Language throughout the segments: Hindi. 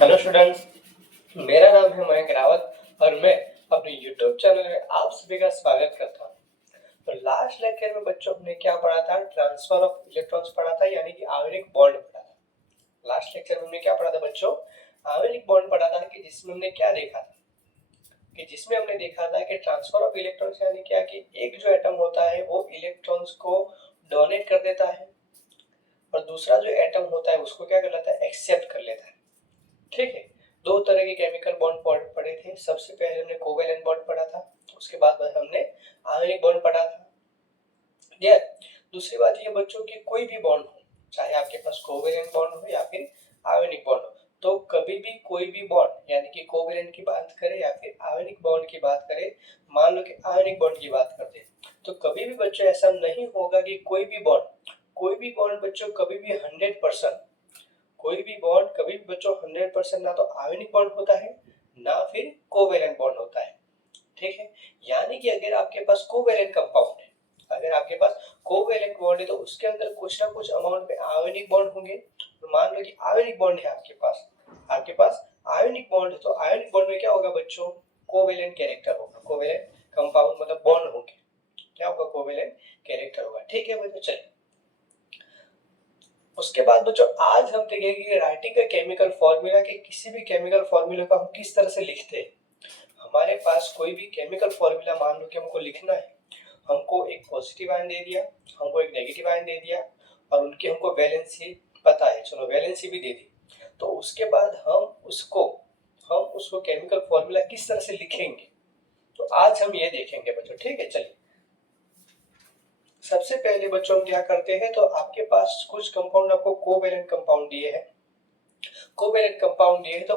हेलो स्टूडेंट्स, मेरा नाम है मयंक रावत और मैं अपने YouTube चैनल में आप सभी का स्वागत करता हूँ। तो लास्ट लेक्चर में बच्चों हमने क्या पढ़ा था? ट्रांसफर ऑफ इलेक्ट्रॉन्स पढ़ा था, यानी कि आयनिक बॉन्ड पढ़ा था। लास्ट लेक्चर में हमने क्या पढ़ा था बच्चों? आयनिक बॉन्ड पढ़ा था कि जिसमें हमने क्या देखा था कि ट्रांसफर ऑफ इलेक्ट्रॉन्स यानी क्या कि एक जो एटम होता है वो इलेक्ट्रॉन्स को डोनेट कर देता है और दूसरा जो एटम होता है उसको क्या कर लेता है? एक्सेप्ट कर लेता है। ठीक है, दो तरह के केमिकल बॉन्ड पढ़े थे। सबसे पहले हमने कोवेलेंट बॉन्ड पढ़ा था, उसके बाद हमने आयनिक बॉन्ड पढ़ा था। या दूसरी बात ये बच्चों की कोई भी बॉन्ड हो, चाहे आपके पास कोवेलेंट बॉन्ड हो या फिर आयनिक बॉन्ड हो, तो कभी भी कोई भी बॉन्ड यानी कि कोवेलेंट की बात करें या फिर आयनिक बॉन्ड की बात करें, मान लो कि आयनिक बॉन्ड की बात करते हैं, तो कभी भी बच्चों ऐसा नहीं होगा कि कोई भी बॉन्ड बच्चों कभी भी 100% कोई भी बॉन्ड कभी भी बच्चों 100% ना तो आयनिक बॉन्ड होता है ना फिर कोवेलेंट बॉन्ड होता है। ठीक है, यानी कि अगर आपके पास कोवेलेंट कंपाउंड है, अगर आपके पास कोवेलेंट बॉन्ड है तो उसके अंदर कुछ ना कुछ अमाउंट में आयनिक बॉन्ड होंगे। तो मान लो कि आयनिक बॉन्ड है आपके पास आयनिक बॉन्ड है, तो आयनिक बॉन्ड में क्या होगा बच्चों? कोवेलेंट कैरेक्टर होगा। कोवेलेंट कंपाउंड मतलब बॉन्ड होंगे, क्या होगा? कोवेलेंट कैरेक्टर होगा। ठीक है बच्चों, चलिए उसके बाद बच्चों आज हम देखेंगे राइटिंग का केमिकल फॉर्मूला के किसी भी केमिकल फॉर्मूले को हम किस तरह से लिखते हैं। हमारे पास कोई भी केमिकल फॉर्मूला मान लो कि हमको लिखना है, हमको एक पॉजिटिव आयन दे दिया, हमको एक नेगेटिव आयन दे दिया और उनकी हमको वैलेंसी पता है, चलो वैलेंसी भी दे दी, तो उसके बाद हम उसको केमिकल फॉर्मूला किस तरह से लिखेंगे, तो आज हम ये देखेंगे बच्चों। ठीक है, चलिए सबसे पहले बच्चों हम क्या करते हैं, तो आपके पास कुछ कंपाउंड आपको कोवेलेंट कंपाउंड दिए हैं, तो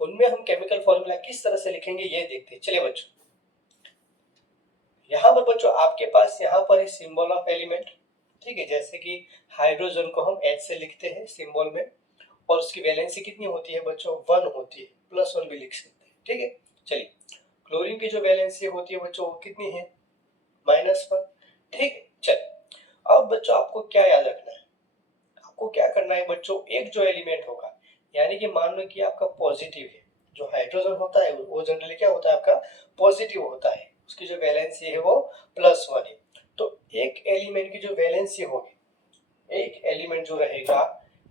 उनमें हम केमिकल फॉर्मूला किस तरह से लिखेंगे ये देखते हैं। चलिए बच्चों, यहाँ पर बच्चों आपके पास यहाँ पर है सिंबल ऑफ एलिमेंट। ठीक है, जैसे कि हाइड्रोजन को हम H से लिखते हैं सिंबल में और उसकी वैलेंसी कितनी होती है बच्चों? 1 होती है, +1 भी लिख सकते हैं। ठीक है, चलिए क्लोरीन की जो वैलेंसी होती है बच्चों वो कितनी है? -1। ठीक है, चलिए अब बच्चों आपको क्या याद रखना है? आपको क्या करना है बच्चों? एक जो एलिमेंट होगा, यानी कि मान लो कि आपका पॉजिटिव है, जो हाइड्रोजन होता है वो जनरली क्या होता है? आपका पॉजिटिव होता है, उसकी जो वैलेंसी है वो +1 है। तो एक एलिमेंट की जो वैलेंसी होगी, एक एलिमेंट जो रहेगा,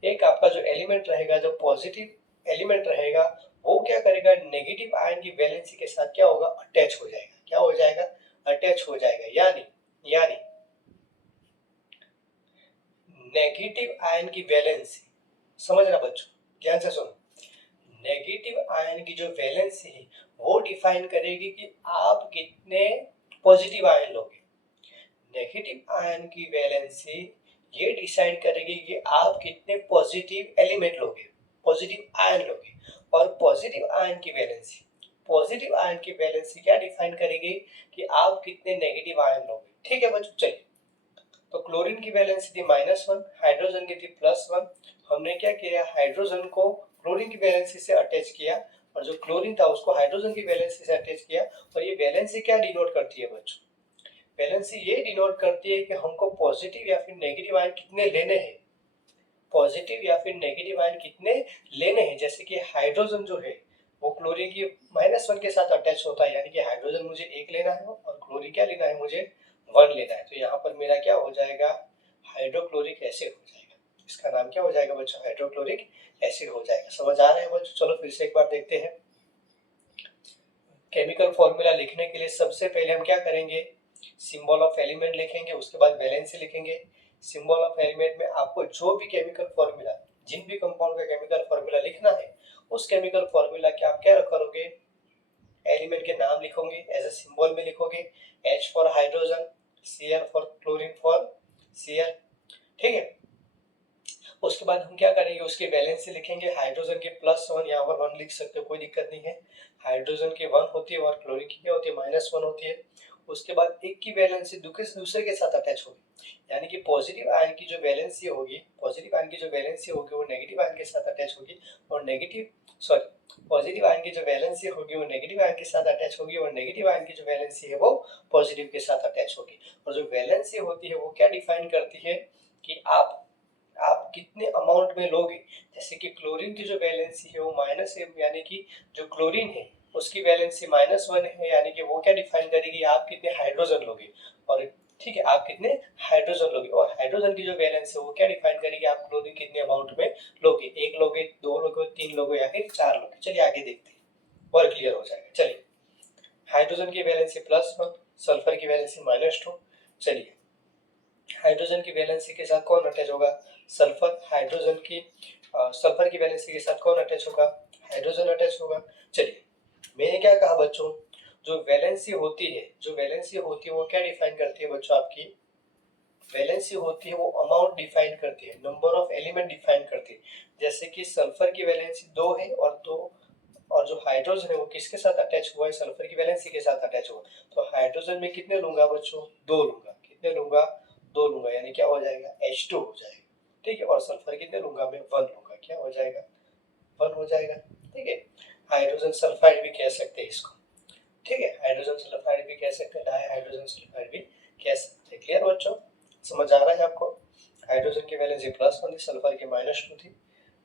एक आपका जो एलिमेंट रहेगा, जो पॉजिटिव एलिमेंट रहेगा, वो क्या करेगा? नेगेटिव आयन की वैलेंसी के साथ क्या होगा? अटैच हो जाएगा। क्या हो जाएगा? अटैच हो जाएगा। यानी नेगेटिव आयन की वैलेंसी, समझना बच्चों, ध्यान से सुनो, नेगेटिव आयन की जो वैलेंसी है वो डिफाइन करेगी कि आप कितने पॉजिटिव आयन लोगे। नेगेटिव आयन की वैलेंसी ये डिसाइड करेगी कि आप कितने पॉजिटिव एलिमेंट लोगे, पॉजिटिव आयन लोगे। और पॉजिटिव आयन की वैलेंसी क्या डिफाइन करेगी? कि आप कितने नेगेटिव आयन लोगे। ठीक है बच्चों, चलिए तो क्लोरीन की वैलेंसी थी -1, हाइड्रोजन की थी +1। हमने क्या किया? हाइड्रोजन को क्लोरीन की वैलेंसी से अटैच किया और जो क्लोरीन था उसको हाइड्रोजन की वैलेंसी से अटैच किया। और ये वैलेंसी क्या डिनोट करती है बच्चों? वैलेंसी ये डिनोट करती है कि हमको पॉजिटिव या फिर नेगेटिव आयन कितने लेने हैं, पॉजिटिव या फिर नेगेटिव आयन कितने लेने हैं। जैसे कि हाइड्रोजन जो है वो क्लोरीन की -1 के साथ अटैच होता है, यानी कि हाइड्रोजन मुझे 1 लेना है और क्लोरीन क्या लेना है? मुझे 1 लेना है। तो यहाँ पर मेरा क्या हो जाएगा? हाइड्रोक्लोरिक एसिड हो जाएगा। इसका नाम क्या हो जाएगा बच्चों? हाइड्रोक्लोरिक एसिड हो जाएगा। समझ आ रहा है बच्चों? चलो फिर से एक बार देखते हैं। केमिकल फॉर्मूला लिखने के लिए सबसे पहले हम क्या करेंगे? सिंबल ऑफ एलिमेंट लिखेंगे, उसके बाद वैलेंसी लिखेंगे। सिंबल ऑफ एलिमेंट में आपको जो भी केमिकल फॉर्मूला, जिन भी कंपाउंड का केमिकल फॉर्मूला लिखना है, उस केमिकल फॉर्मूला के आप क्या करोगे? एलिमेंट के नाम लिखोगे, एज ए सिंबल में लिखोगे, H for hydrogen, Cl for chlorine for Cl। ठीक है, उसके बाद हम क्या करेंगे? उसकी वैलेंसी लिखेंगे। हाइड्रोजन की +1, यहाँ पर 1 लिख सकते हो, कोई दिक्कत नहीं है। हाइड्रोजन की 1 होती है और क्लोरीन की क्या होती है? -1 होती है। उसके बाद एक की वैलेंसी दूसरे के साथ अटैच होगी, यानी कि पॉजिटिव आयन की जो वैलेंसी होगी वो नेगेटिव आयन के साथ अटैच होगी और पॉजिटिव आयन की जो वैलेंसी होगी वो नेगेटिव आयन के साथ अटैच होगी और नेगेटिव आयन की जो वैलेंसी है वो पॉजिटिव के साथ अटैच होगी। और जो वैलेंसी होती है वो क्या डिफाइन करती है? कि आप आप कितने अमाउंट में लोगे। जैसे कि क्लोरीन की जो वैलेंसी है वो माइनस है, यानी कि जो क्लोरीन है उसकी वैलेंसी -1 है, यानी कि वो क्या डिफाइन करेगी, आप कितने हाइड्रोजन लोगे। और ठीक है, आप कितने हाइड्रोजन लोगे, और हाइड्रोजन की जो वैलेंस है वो क्या डिफाइन करेगी, आप क्लोरीन कितने अमाउंट में लोगे, 1 लोगे, 2 लोगे, 3 लोगे या फिर 4 लोगे। चलिए आगे देखते हैं और क्लियर हो जाएगा। चलिए, हाइड्रोजन की वैलेंसी +1, सल्फर की वैलेंसी -2। चलिए, हाइड्रोजन की वैलेंसी के साथ कौन अटैच होगा, सल्फर। सल्फर की वैलेंसी के साथ कौन अटैच होगा, हाइड्रोजन अटैच होगा। चलिए, मैंने क्या कहा बच्चों, जो वैलेंसी होती है वो क्या डिफाइन करती है बच्चों, आपकी वैलेंसी होती है वो अमाउंट डिफाइन करती है, नंबर ऑफ एलिमेंट डिफाइन करती है। जैसे कि सल्फर की वैलेंसी 2 है और जो हाइड्रोजन है वो किसके साथ अटैच हुआ है, सल्फर की वैलेंसी के साथ अटैच हुआ। तो हाइड्रोजन में कितने लूंगा बच्चों, 2 लूंगा। कितने लूंगा, 2 लूंगा, यानी क्या हो जाएगा, H2 हो जाएगा। ठीक है, और सल्फर कितने लूंगा मैं, 1 लूंगा। क्या हो जाएगा, 1 हो जाएगा। ठीक है, हाइड्रोजन सल्फाइड भी कह सकते हैं इसको। ठीक है, हाइड्रोजन सल्फाइड भी कह सकते हैं, डाई हाइड्रोजन सल्फाइड भी कह सकते हैं। क्लियर बच्चों, समझ आ रहा है आपको। हाइड्रोजन की वैलेंसी +1 थी, सल्फर की -2 थी।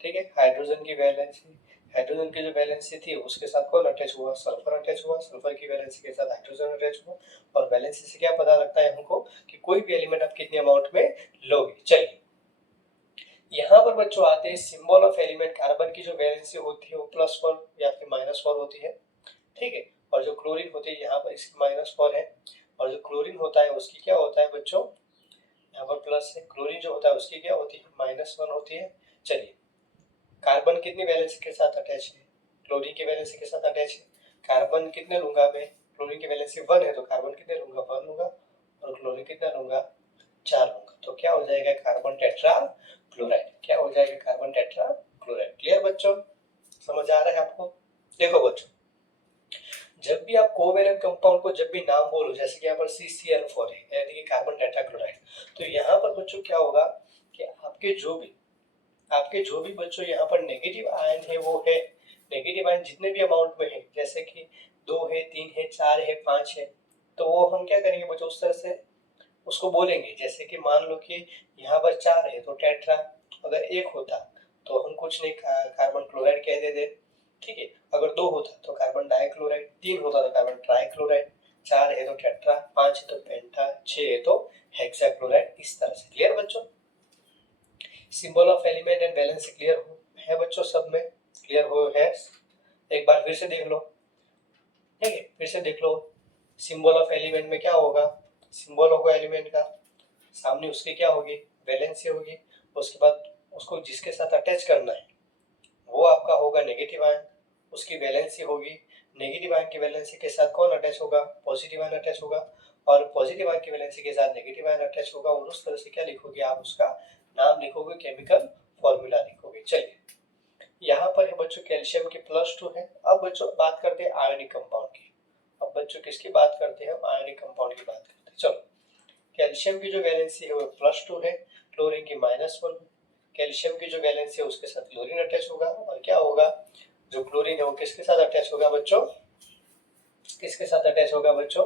ठीक है, हाइड्रोजन की जो वैलेंसी थी उसके साथ कौन अटैच हुआ, सल्फर अटैच हुआ। सल्फर की वैलेंसी के साथ हाइड्रोजन अटैच हुआ। और वैलेंसी से क्या पता लगता है हमको कि कोई भी एलिमेंट आप कितने अमाउंट में लोगे। चलिए, यहाँ पर बच्चों आते हैं सिंबल ऑफ एलिमेंट। कार्बन की जो वैलेंसी होती है वो +1 या फिर -1 होती है। ठीक है, और जो क्लोरीन होती है यहाँ पर इसकी -4 है, और जो क्लोरीन होता है उसकी क्या होता है बच्चों, यहाँ पर प्लस है। क्लोरीन जो होता है उसकी क्या होती है, -1 होती है। चलिए, कार्बन कितनी वैलेंसी के साथ अटैच है, क्लोरीन की वैलेंसी के साथ अटैच है। कार्बन कितने लूंगा मैं, क्लोरीन की वैलेंसी 1 है तो कार्बन कितने लूंगा, 1 लूंगा, और क्लोरीन कितना लूंगा, 4 लूंगा। तो क्या हो जाएगा, कार्बन टेट्रा क्लोराइड। क्या हो जाएगा, कार्बन टेट्रा क्लोराइड। क्लियर बच्चों, समझ आ रहा है आपको। देखो बच्चों, जब भी आप कोवेलेंट कंपाउंड को जब भी नाम बोलो, जैसे कि यहाँ पर CCl4 है, यानी कि कार्बन टेट्राक्लोराइड, तो यहाँ पर बच्चों क्या होगा कि आपके जो भी बच्चों यहाँ पर नेगेटिव आयन है वो है, नेगेटिव आयन जितने भी अमाउंट में है, जैसे कि 2 है, 3 है, 4 है, 5 है, तो वो हम क्या करेंगे बच्चों, उस तरह से उसको बोलेंगे। जैसे कि मान लो कि यहाँ पर 4 है तो टेट्रा, अगर 1 होता तो हम कुछ नहीं, कार्बन क्लोराइड कह देते। ठीक है, अगर 2 होता तो कार्बन डाइक्लोराइड, 3 होता तो कार्बन ट्राइक्लोराइड, 4 है तो टेट्रा, 5 है तो पेंटा, 6 है तो हेक्साक्लोराइड। इस तरह से। क्लियर बच्चों, symbol of element and valency clear हो है बच्चों, सब में क्लियर हो है। एक बार फिर से देख लो। ठीक है, फिर से देख लो, सिंबल ऑफ एलिमेंट में क्या होगा, सिंबल होगा एलिमेंट का, सामने उसकी क्या होगी, वैलेंसी होगी। उसके बाद उसको जिसके साथ अटैच करना है वो आपका होगा नेगेटिव आयन, उसकी वैलेंसी होगी। नेगेटिव आयन की वैलेंसी के साथ कौन अटैच होगा, पॉजिटिव आयन अटैच होगा, और पॉजिटिव आयन की वैलेंसी के साथ नेगेटिव आयन अटैच होगा। और उस तरह से क्या लिखोगे आप, उसका नाम लिखोगे, केमिकल फॉर्मूला लिखोगे। चलिए, यहाँ पर है बच्चों कैल्शियम की +2 है। अब बच्चों बात करते हैं आयोनिक कंपाउंड की। अब बच्चों किसकी बात करते हैं, हम आयोनिक कंपाउंड की बात करते हैं। चलो, कैल्शियम की जो वैलेंसी है वो +2 है, क्लोरीन की -1। कैल्शियम की जो वैलेंसी है उसके साथ क्लोरीन अटैच होगा, और क्या होगा, जो क्लोरीन है वो किसके साथ अटैच होगा बच्चों, किसके साथ अटैच होगा बच्चों,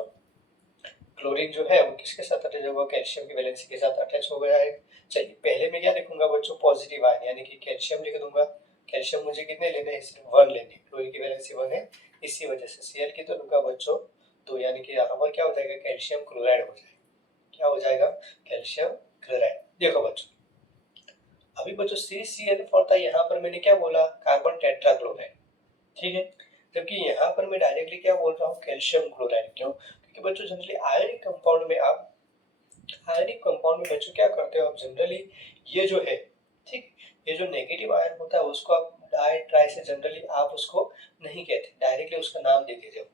क्लोरीन जो है वो किसके साथ अटैच होगा, कैल्शियम की वैलेंसी के साथ अटैच हो गया है। चलिए, पहले मैं क्या लिखूंगा बच्चों, पॉजिटिव आयन, यानी कि कैल्शियम लिख दूंगा। कैल्शियम मुझे कितने लेने हैं, सिर्फ 1 लेने हैं, क्लोरीन की वैलेंसी 1 है, इसी वजह से Cl की तो लूंगा बच्चों 2, यानी कि यहाँ पर क्या हो जाएगा, कैल्शियम क्लोराइड हो जाएगा। क्या हो जाएगा, कैल्शियम क्लोराइड। देखो बच्चों, अभी बच्चों CCl4 था, यहाँ पर मैंने क्या बोला, कार्बन टेट्राक्लोराइड। ठीक है, जबकि यहाँ पर मैं डायरेक्टली क्या बोल रहा हूँ, कैल्शियम क्लोराइड। क्यों, क्योंकि बच्चों जनरली आयनिक कंपाउंड में बच्चों क्या करते हो आप, जनरली ये जो है, ठीक, ये जो नेगेटिव आयन होता है उसको आप डाई ट्राई से जनरली आप उसको नहीं कहते, डायरेक्टली उसका नाम दे देते हो।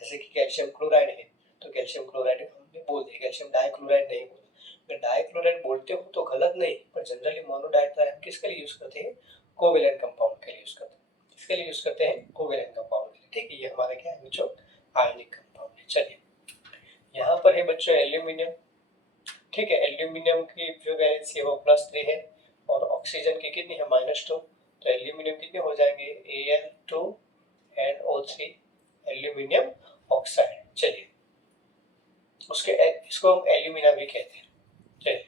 जैसे कि कैल्शियम क्लोराइड है तो कैल्शियम क्लोराइड हमने बोल दिया, कैल्शियम डाइक्लोराइड नहीं बोला। अगर डाइक्लोराइड बोलते हो तो गलत नहीं, पर जनरली मोनोडाइट्राई हम किसके लिए यूज करते हैं, कोवेलेंट कंपाउंड के लिए यूज करते हैं। किसके लिए यूज करते हैं, कोवेलेंट कंपाउंड के लिए। ठीक है, ये हमारा क्या है बच्चों, आयनिक कंपाउंड है। चलिए, यहाँ पर है बच्चों एल्यूमिनियम। ठीक है, एल्यूमिनियम की जो वैलेंसी है वो +3 है, और ऑक्सीजन की कितनी है, -2। तो एल्यूमिनियम कितने हो जाएंगे, Al2NO3, एल्यूमिनियम ऑक्साइड। चलिए, इसको हम एल्यूमिना भी कहते हैं। चलिए,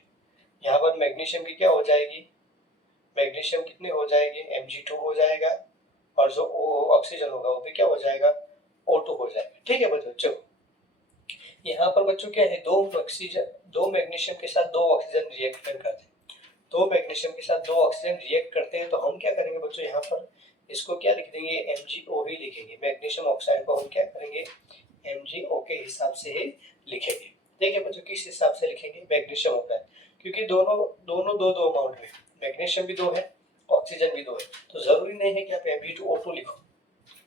यहाँ पर मैग्नीशियम की क्या हो जाएगी, मैग्नीशियम कितने हो जाएंगे, Mg2 हो जाएगा, और जो ऑक्सीजन होगा वो भी क्या हो जाएगा, O2 हो जाएगा। ठीक है बच्चों, चलो यहाँ पर बच्चों क्या है, दो मैग्नीशियम के साथ दो ऑक्सीजन रिएक्ट करते हैं, दो मैग्नीशियम के साथ दो ऑक्सीजन रिएक्ट करते हैं, तो हम क्या करेंगे बच्चों, यहाँ पर इसको क्या लिख देंगे, MgO ही लिखेंगे। मैग्नीशियम ऑक्साइड को हम क्या करेंगे, MgO के हिसाब से ही लिखेंगे। ठीक है बच्चों, किस हिसाब से लिखेंगे, मैग्नीशियम होता है, क्योंकि दोनों दोनों दो दो अमाउंट में, मैग्नीशियम भी दो है, ऑक्सीजन भी दो है, तो जरूरी नहीं है कि आप Mg2O2 लिखो,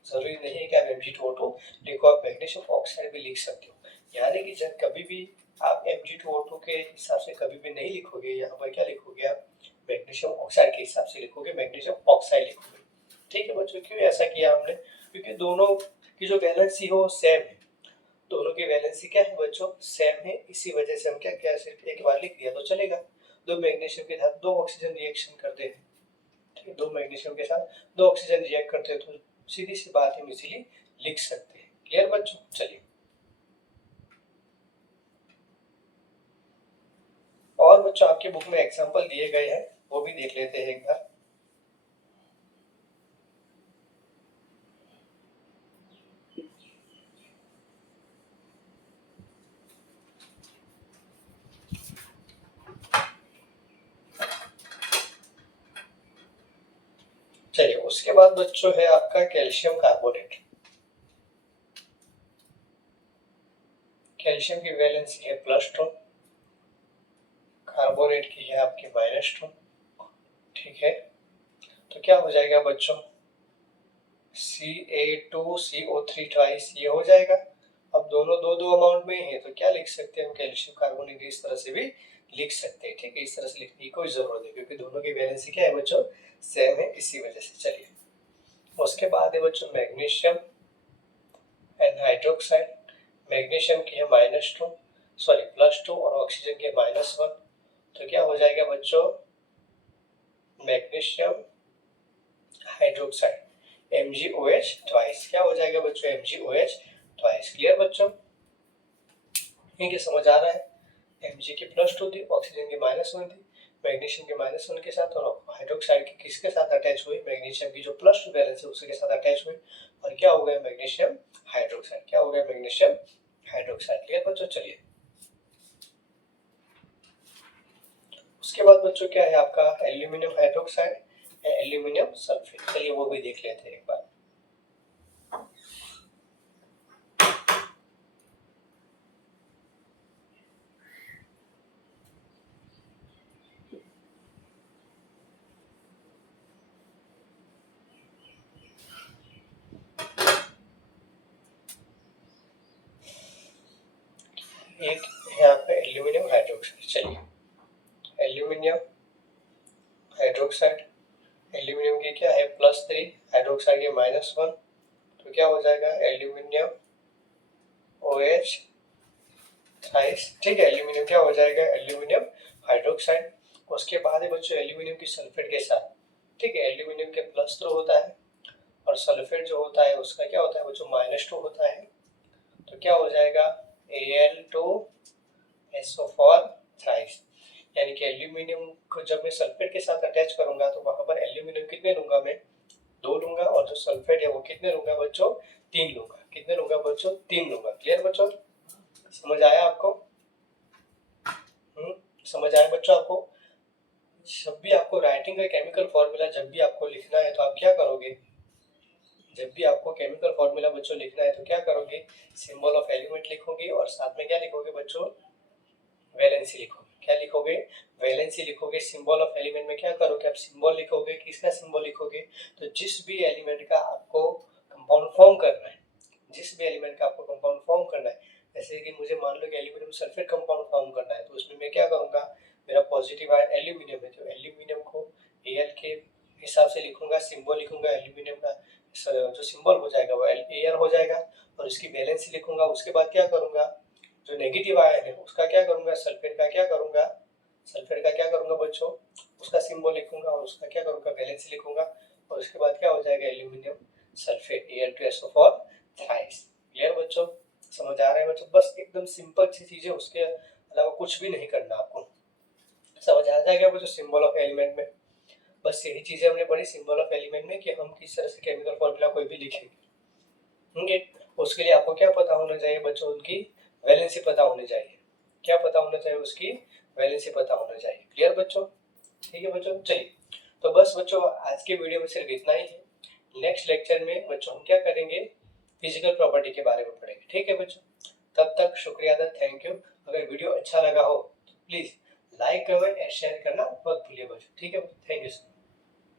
जरूरी नहीं है कि आप Mg2O2 लिखो, आप मैग्नीशियम ऑक्साइड भी लिख सकते हो। यानी कि जब कभी भी आप Mg2O2 के हिसाब से कभी भी नहीं लिखोगे, यहाँ पर क्या लिखोगे आप, मैग्नीशियम ऑक्साइड के हिसाब से लिखोगे, मैग्नीशियम ऑक्साइड लिखोगे। ठीक है बच्चों, क्यों ऐसा किया हमने, क्योंकि दोनों की जो वैलेंसी हो सेम है, दोनों की वैलेंसी क्या है बच्चों, सेम है, इसी वजह से हम क्या किया, सिर्फ एक बार लिख दिया तो चलेगा। दो मैग्नीशियम के साथ दो ऑक्सीजन रिएक्शन करते हैं, ठीक है, दो मैग्नीशियम के साथ दो ऑक्सीजन रिएक्ट करते हैं, तो सीधी सी बात हम इसीलिए लिख सकते हैं। क्लियर बच्चों, चलिए और बच्चों आपके बुक में एग्जांपल दिए गए हैं, वो भी देख लेते हैं एक बार। चलिए उसके बाद बच्चों है आपका कैल्शियम कार्बोनेट। कैल्शियम की वैलेंसी है +2, कार्बोनेट की है आपकी -2। ठीक है, तो क्या हो जाएगा बच्चों, Ca2CO3 ट्वाइस ये हो जाएगा। अब दोनों दो दो अमाउंट में है, तो क्या लिख सकते हैं हम, कैल्शियम कार्बोनेट इस तरह से भी लिख सकते हैं। ठीक है, इस तरह से लिखने की कोई जरूरत नहीं, क्योंकि दोनों की वैलेंसी क्या है बच्चों, सेम है, इसी वजह से। चलिए उसके बाद है बच्चों मैग्नीशियम एंड हाइड्रोक्साइड। मैग्नीशियम की है +2 और ऑक्सीजन की है -1, तो क्या हो जाएगा बच्चों, मैग्नीशियम हाइड्रोक्साइड MgOH ट्वाइस, क्या हो जाएगा बच्चों, MgOH ट्वाइस। क्लियर बच्चों, ये समझ आ रहा है, Mg की +2 थी, ऑक्सीजन की -1 थी, मैग्नीशियम के -1 के साथ, और हाइड्रोक्साइड की किसके साथ अटैच हुई, मैग्नीशियम की जो +2 बैलेंस है उसके साथ अटैच हुई, और क्या हो गया, मैग्नीशियम हाइड्रोक्साइड, क्या हो गया, मैग्नीशियम हाइड्रोक्साइड। क्लियर बच्चों, चलिए उसके बाद बच्चों क्या है आपका, एल्यूमिनियम हाइड्रोक्साइड, एल्यूमिनियम सल्फेट। चलिए वो भी देख लेते हैं एक बार। एक है आपका एल्यूमिनियम हाइड्रोक्साइड। चलिए एल्यूमिनियम हाइड्रोक्साइड, एल्यूमिनियम की क्या है +3, हाइड्रोक्साइड के -1, तो क्या हो जाएगा, एल्यूमिनियम OH थ्राइस। ठीक है, एल्यूमिनियम क्या हो जाएगा, एल्यूमिनियम हाइड्रोक्साइड। उसके बाद है बच्चों एल्यूमिनियम की सल्फेट के साथ। ठीक है, एल्यूमिनियम के +2 होता है, और सल्फेट जो होता है उसका क्या होता है बच्चों, -2 होता है, तो क्या हो जाएगा, Al2SO4 थ्राइस। यानी कि एल्यूमिनियम को जब मैं सल्फेट के साथ अटैच करूंगा, तो वहां पर एल्यूमिनियम कितने लूंगा, मैं 2 लूंगा, और जो सल्फेट है वो कितने लूंगा बच्चों, 3 लूंगा। कितने लूंगा बच्चों, 3 लूंगा। क्लियर बच्चों, समझ आया आपको, समझ आया बच्चों आपको। जब भी आपको राइटिंग का केमिकल फॉर्मूला जब भी आपको लिखना है, तो आप क्या करोगे, जब भी आपको केमिकल फॉर्मूला बच्चों लिखना है, तो क्या करोगे, सिंबल ऑफ एलिमेंट लिखोगे, और साथ में क्या लिखोगे बच्चों, वैलेंसी लिखोगे। क्या लिखोगे, वैलेंसी लिखोगे। सिंबल ऑफ एलिमेंट में क्या करोगे, आप सिंबल लिखोगे, किसका सिंबल लिखोगे, तो जिस भी एलिमेंट का आपको कंपाउंड फॉर्म करना है, जिस भी एलिमेंट का आपको कंपाउंड फॉर्म करना है, जैसे कि मुझे मान लो कि एल्यूमिनियम सल्फेट कंपाउंड फॉर्म करना है, तो उसमें मैं क्या करूंगा, मेरा पॉजिटिव आयन एल्यूमिनियम है, तो एल्यूमिनियम को Al के हिसाब से लिखूंगा, सिंबल लिखूंगा, एल्यूमिनियम का जो सिंबल हो जाएगा वो Al हो जाएगा, और इसकी वैलेंसी लिखूंगा। उसके बाद क्या करूंगा, जो नेगेटिव आयन है उसका क्या करूंगा, सल्फेट का क्या करूंगा, सल्फेट का क्या करूंगा बच्चों, उसका सिंबल लिखूंगा, और उसका क्या करूंगा, वैलेंसी लिखूंगा, और उसके बाद क्या हो जाएगा, aluminium sulphate Al2SO4 thrice. Clear बच्चों, समझ आ रहा है बच्चों, बस एकदम सिंपल सी चीजें, उसके अलावा कुछ भी नहीं करना आपको। समझ आ जाएगा बच्चों सिंबल ऑफ एलिमेंट में। बस यही चीजें हमने पढ़ी सिंबल ऑफ एलिमेंट में कि हम किस तरह से केमिकल फॉर्मूला कोई भी लिखेंगे। उसके लिए आपको क्या पता होना चाहिए बच्चों, उनकी वैलेंसी पता होनी चाहिए। क्या पता होना चाहिए? उसकी वैलेंसी पता होना चाहिए। क्लियर बच्चों? ठीक है बच्चों, चलिए तो बस बच्चों आज के वीडियो में सिर्फ इतना ही है। नेक्स्ट लेक्चर में बच्चों हम क्या करेंगे, फिजिकल प्रॉपर्टी के बारे में पढ़ेंगे। ठीक है बच्चों, तब तक शुक्रिया, थैंक यू। अगर वीडियो अच्छा लगा हो तो please like comment and share करना मत भूलिए बच्चों। ठीक है, थैंक यू सर।